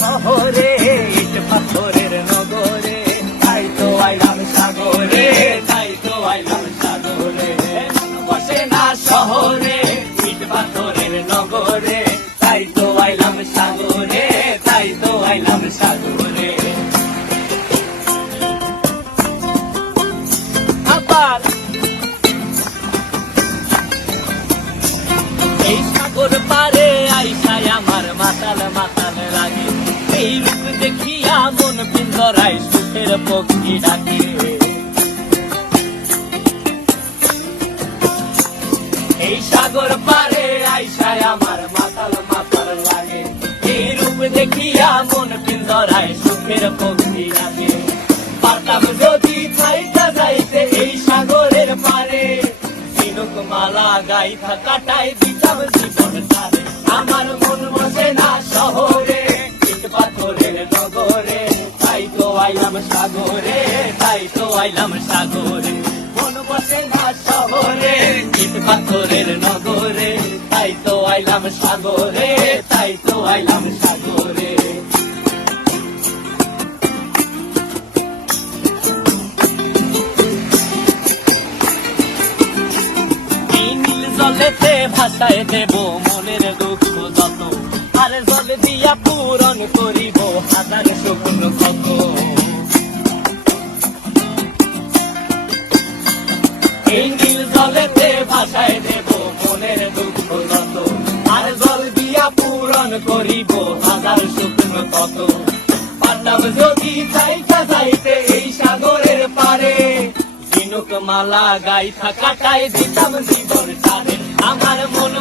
শহরে, ইট পাথরের নগরে, তাই তো আইলাম সাগরে, তাই তো আইলাম সাগরে। মন বসে না শহরে, ইট পাথরের নগরে, তাই তো আইলাম সাগরে, তাই তো আইলাম সাগরে। আবার এই সাগর পারে আইসায় আমার মাতাল মাতাল লাগে, এই রূপ দেখিয়া মন পিঞ্জরায় সুখের পক্ষী ডাকে। এই সাগর পারে আইসায় আমার মাতাল মাতাল লাগে, এই রূপ দেখিয়া মন পিঞ্জরায় সুখের পক্ষী ডাকে। পারতাম যদি থাইতা যাইতে এই সাগরের পারে, ঝিনুক মালা গাইথা কাটাই দিতাম জীবন তারে। আমার মন বসে না শহরে, ইট পাথরের নগরে, তাই তো আইলাম সাগরে, তাই তো আইলাম সাগরে। মন বসে না শহরে, ইট পাথরের নগরে, তাই তো আইলাম সাগরে, তাই তো আইলাম সাগরে। জলেতে ভাসায় দেব মনের দুঃখ যত, আর জল দিয়া পূরণ করিব হাজার স্বপ্ন কত। এই নীল জলেতে ভাসায় দেব মনের দুঃখ যত, আর জল দিয়া পূরণ করিব হাজার স্বপ্ন কত। পারতাম যদি চাইতা যাইতে এই সাগরের পারে, ঝিনুক মালা গাইথা কাটাই দিতাম জীবন তারে। আমার মন